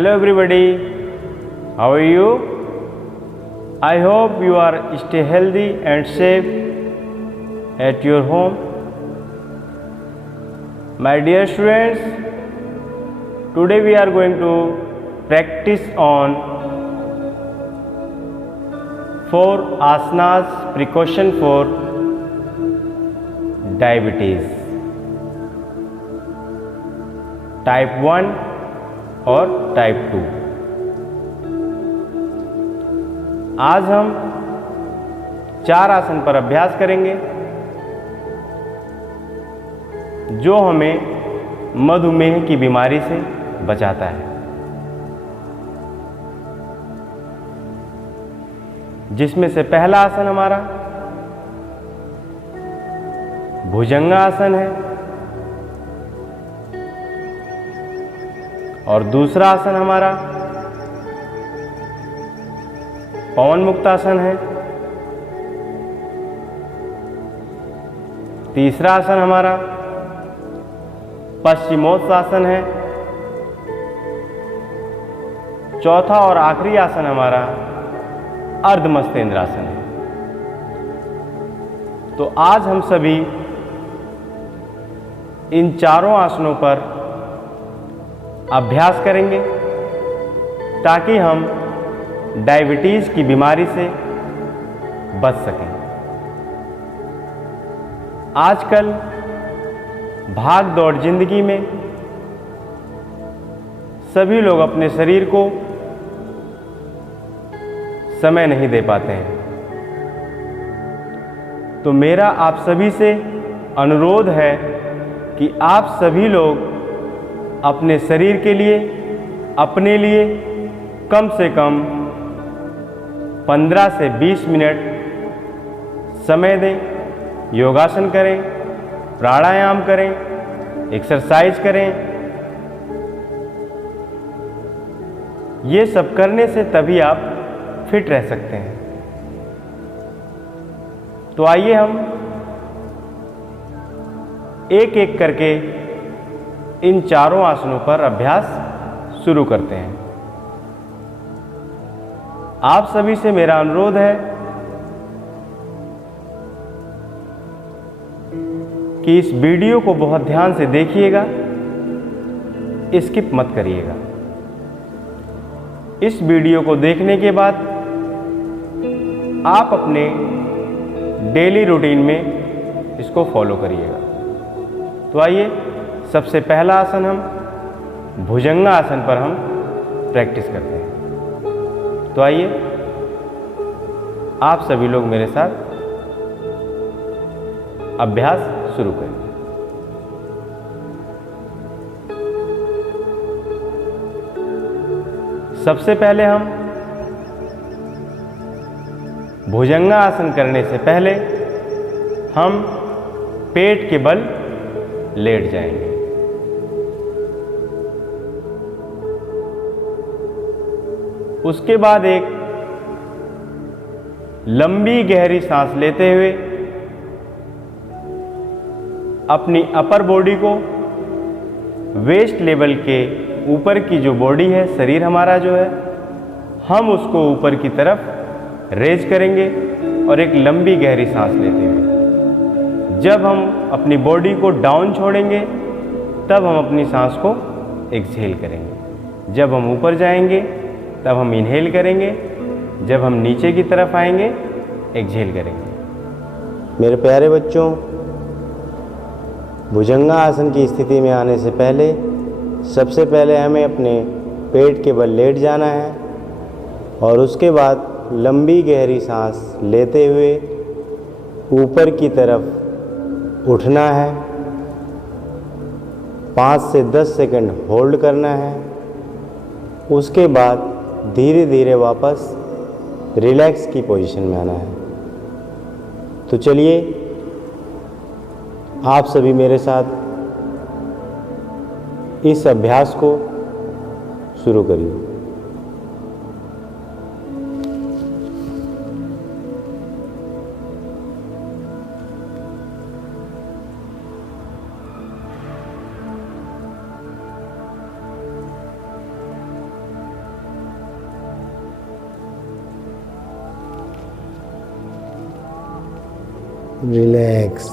Hello everybody, how are you? I hope you are stay healthy and safe at your home. My dear students, today we are going to practice on 4 asanas precaution for diabetes type 1 और type 2। आज हम 4 आसन पर अभ्यास करेंगे जो हमें मधुमेह की बीमारी से बचाता है, जिसमें से पहला आसन हमारा भुजंगासन है और दूसरा आसन हमारा पवन मुक्तासन है। तीसरा आसन हमारा पश्चिमोत्तासन है। चौथा और आखिरी आसन हमारा अर्धमस्तेंद्रासन है। तो आज हम सभी इन चारों आसनों पर अभ्यास करेंगे ताकि हम डायबिटीज की बीमारी से बच सकें। आजकल भाग दौड़ जिंदगी में सभी लोग अपने शरीर को समय नहीं दे पाते हैं, तो मेरा आप सभी से अनुरोध है कि आप सभी लोग अपने शरीर के लिए, अपने लिए कम से कम 15 से 20 मिनट समय दें। योगासन करें, प्राणायाम करें, एक्सरसाइज करें। ये सब करने से तभी आप फिट रह सकते हैं। तो आइए हम एक एक करके इन चारों आसनों पर अभ्यास शुरू करते हैं। आप सभी से मेरा अनुरोध है कि इस वीडियो को बहुत ध्यान से देखिएगा, स्किप मत करिएगा। इस वीडियो को देखने के बाद आप अपने डेली रूटीन में इसको फॉलो करिएगा। तो आइए सबसे पहला आसन हम भुजंगा आसन पर हम प्रैक्टिस करते हैं। तो आइए आप सभी लोग मेरे साथ अभ्यास शुरू करें। सबसे पहले हम भुजंगा आसन करने से पहले हम पेट के बल लेट जाएंगे। उसके बाद एक लंबी गहरी सांस लेते हुए अपनी अपर बॉडी को वेस्ट लेवल के ऊपर की जो बॉडी है, शरीर हमारा जो है, हम उसको ऊपर की तरफ रेज करेंगे और एक लंबी गहरी सांस लेते हुए जब हम अपनी बॉडी को डाउन छोड़ेंगे तब हम अपनी सांस को एक्सहेल करेंगे। जब हम ऊपर जाएंगे तब हम इनहेल करेंगे, जब हम नीचे की तरफ आएंगे एक्सहेल करेंगे। मेरे प्यारे बच्चों, भुजंगा आसन की स्थिति में आने से पहले सबसे पहले हमें अपने पेट के बल लेट जाना है और उसके बाद लंबी गहरी सांस लेते हुए ऊपर की तरफ उठना है। 5 से 10 सेकंड होल्ड करना है। उसके बाद धीरे धीरे वापस रिलैक्स की पोजीशन में आना है। तो चलिए आप सभी मेरे साथ इस अभ्यास को शुरू करिए। रिलैक्स।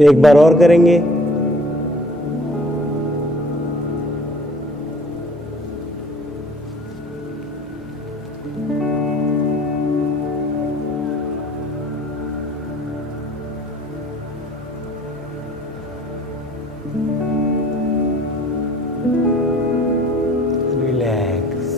एक बार और करेंगे। रिलैक्स।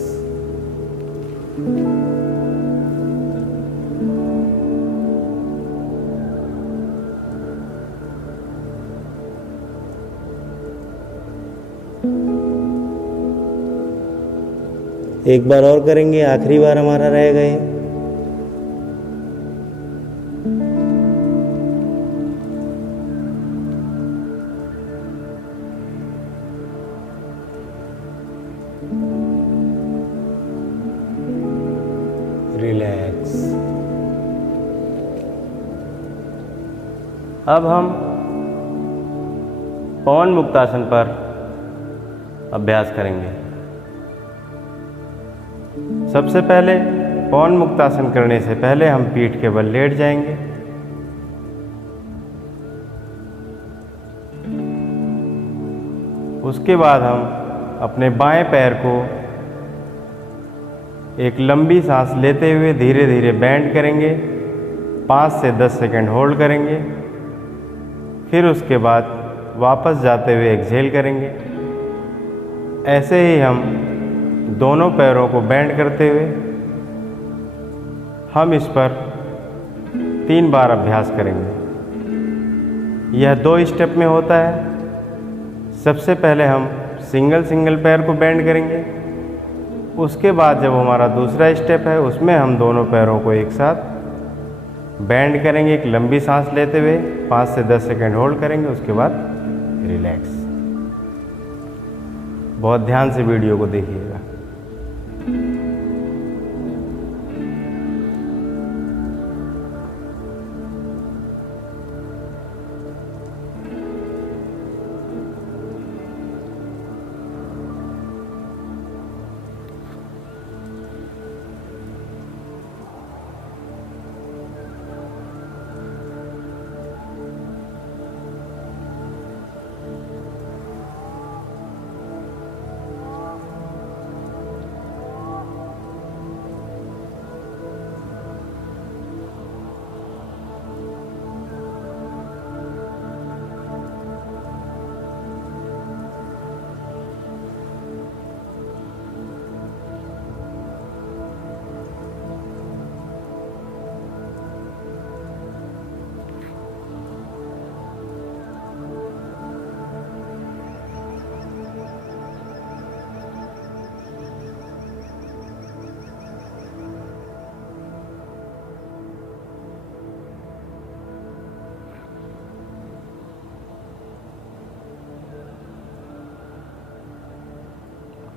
एक बार और करेंगे, आखिरी बार हमारा रहेगा ये। रिलैक्स। अब हम पवन मुक्तासन पर अभ्यास करेंगे। सबसे पहले पवन मुक्तासन करने से पहले हम पीठ के बल लेट जाएंगे। उसके बाद हम अपने बाएं पैर को एक लंबी सांस लेते हुए धीरे धीरे बेंड करेंगे। 5 से 10 सेकंड होल्ड करेंगे। फिर उसके बाद वापस जाते हुए एक्सहेल करेंगे। ऐसे ही हम दोनों पैरों को बेंड करते हुए हम इस पर 3 बार अभ्यास करेंगे। यह 2 स्टेप में होता है। सबसे पहले हम सिंगल पैर को बेंड करेंगे। उसके बाद जब हमारा दूसरा स्टेप है उसमें हम दोनों पैरों को एक साथ बेंड करेंगे, एक लंबी सांस लेते हुए 5 से 10 सेकंड होल्ड करेंगे। उसके बाद रिलैक्स। बहुत ध्यान से वीडियो को देखिएगा।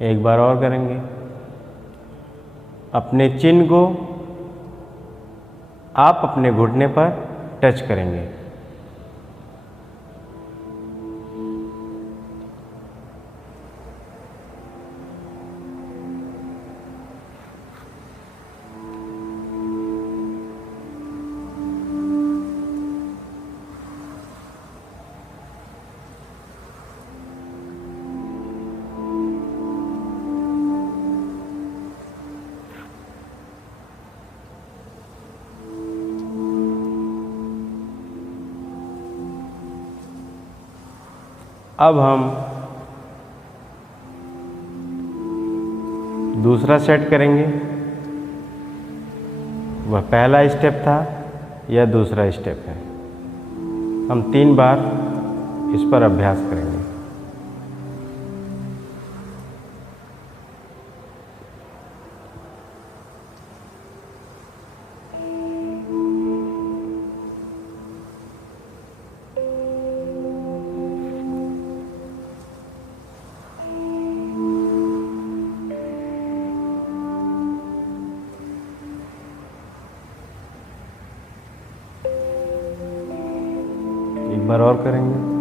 एक बार और करेंगे। अपने चिन्ह को आप अपने घुटने पर टच करेंगे। अब हम दूसरा सेट करेंगे। वह पहला स्टेप था, यह दूसरा स्टेप है। हम 3 बार इस पर अभ्यास करेंगे। एक बार और करेंगे।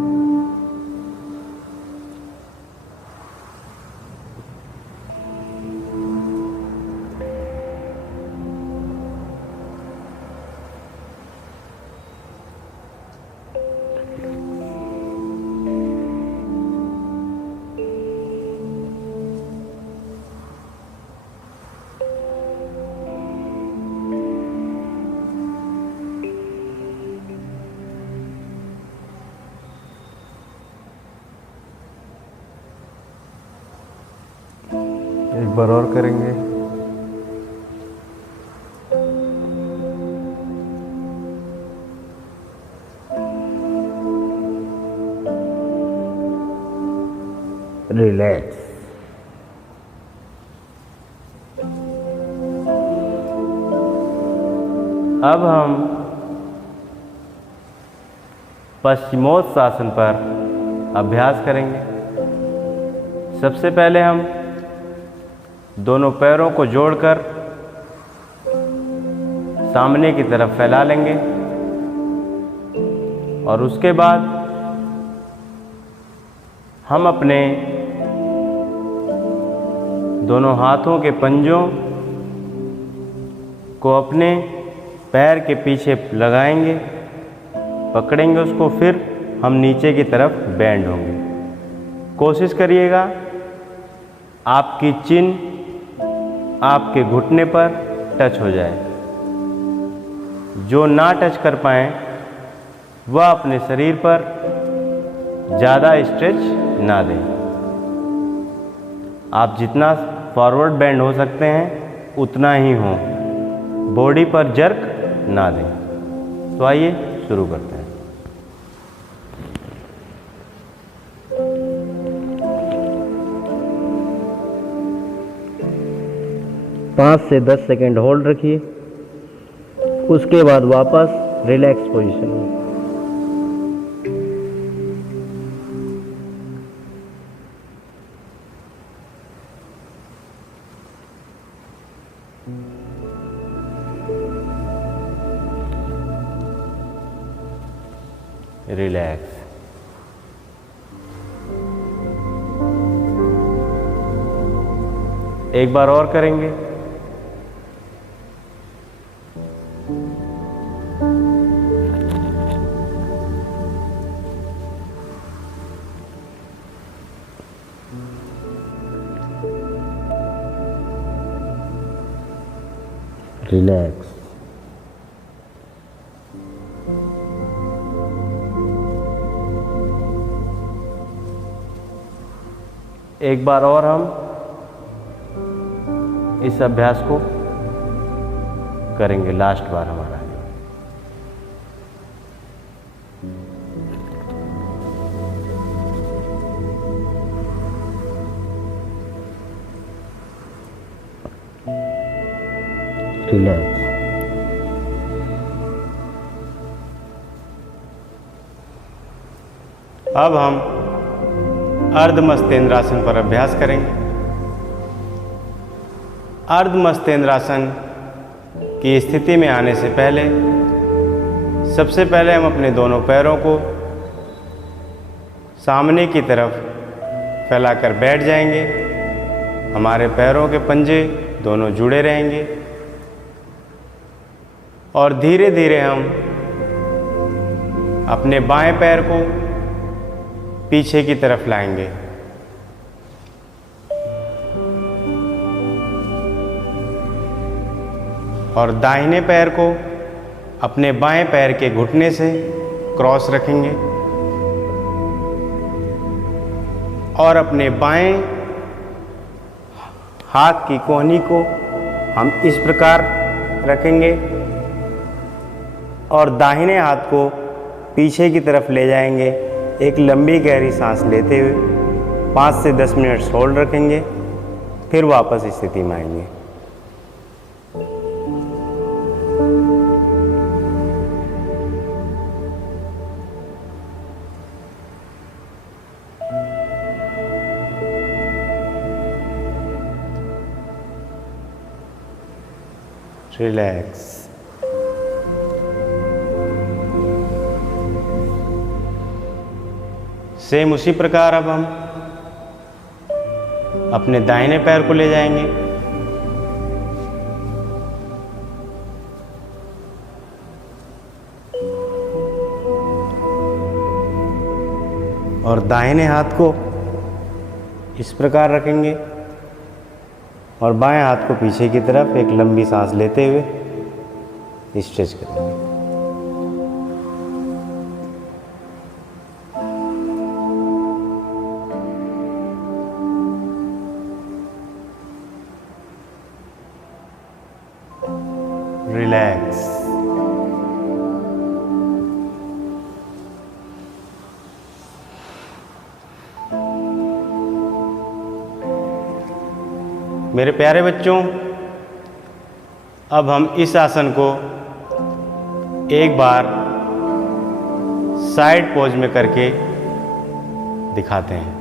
एक बार और करेंगे। रिलैक्स। अब हम पश्चिमोत्तानासन पर अभ्यास करेंगे। सबसे पहले हम दोनों पैरों को जोड़कर सामने की तरफ फैला लेंगे और उसके बाद हम अपने दोनों हाथों के पंजों को अपने पैर के पीछे लगाएंगे, पकड़ेंगे उसको, फिर हम नीचे की तरफ बेंड होंगे। कोशिश करिएगा आपकी चिन आपके घुटने पर टच हो जाए। जो ना टच कर पाएँ वह अपने शरीर पर ज़्यादा स्ट्रेच ना दें। आप जितना फॉरवर्ड बेंड हो सकते हैं उतना ही हो, बॉडी पर जर्क ना दें। तो आइए शुरू करते हैं। 5 से 10 सेकेंड होल्ड रखिए, उसके बाद वापस रिलैक्स पोजीशन में। रिलैक्स। एक बार और करेंगे। रिलैक्स। एक बार और हम इस अभ्यास को करेंगे, लास्ट बार हमारा। रिलैक्स। अब हम अर्धमस्तेंद्रासन पर अभ्यास करेंगे। अर्धमस्तेंद्रासन की स्थिति में आने से पहले सबसे पहले हम अपने दोनों पैरों को सामने की तरफ फैलाकर बैठ जाएंगे। हमारे पैरों के पंजे दोनों जुड़े रहेंगे और धीरे धीरे हम अपने बाएं पैर को पीछे की तरफ लाएंगे और दाहिने पैर को अपने बाएं पैर के घुटने से क्रॉस रखेंगे और अपने बाएं हाथ की कोहनी को हम इस प्रकार रखेंगे और दाहिने हाथ को पीछे की तरफ ले जाएंगे। एक लंबी गहरी सांस लेते हुए 5 से 10 मिनट होल्ड रखेंगे, फिर वापस स्थिति में आएंगे। रिलैक्स। सेम उसी प्रकार अब हम अपने दाहिने पैर को ले जाएंगे और दाहिने हाथ को इस प्रकार रखेंगे और बाएं हाथ को पीछे की तरफ एक लंबी सांस लेते हुए स्ट्रेच करेंगे। मेरे प्यारे बच्चों, अब हम इस आसन को एक बार साइड पोज में करके दिखाते हैं।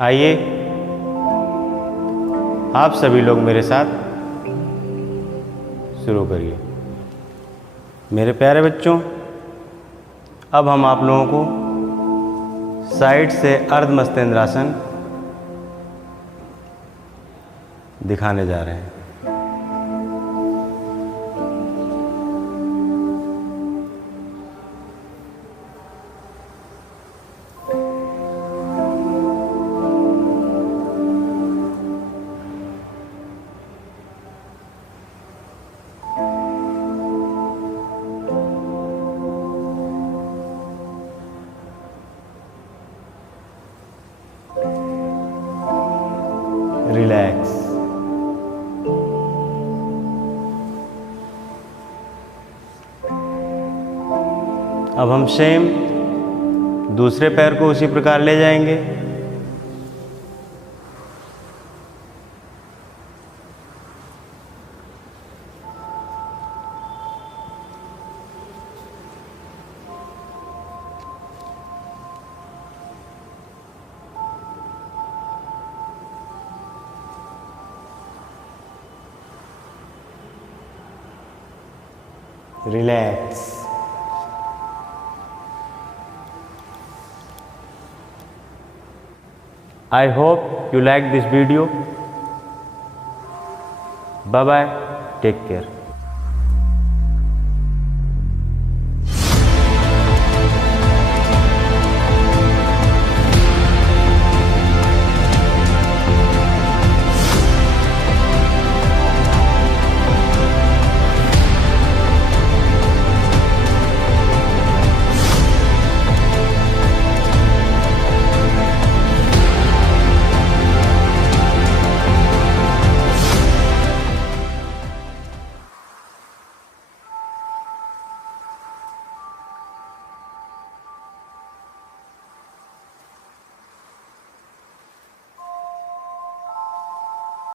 आइए आप सभी लोग मेरे साथ शुरू करिए। मेरे प्यारे बच्चों, अब हम आप लोगों को साइड से अर्ध मस्तेंद्रासन दिखाने जा रहे हैं। रिलैक्स। अब हम सेम दूसरे पैर को उसी प्रकार ले जाएंगे। Relax. I hope you like this video. Bye bye. Take care.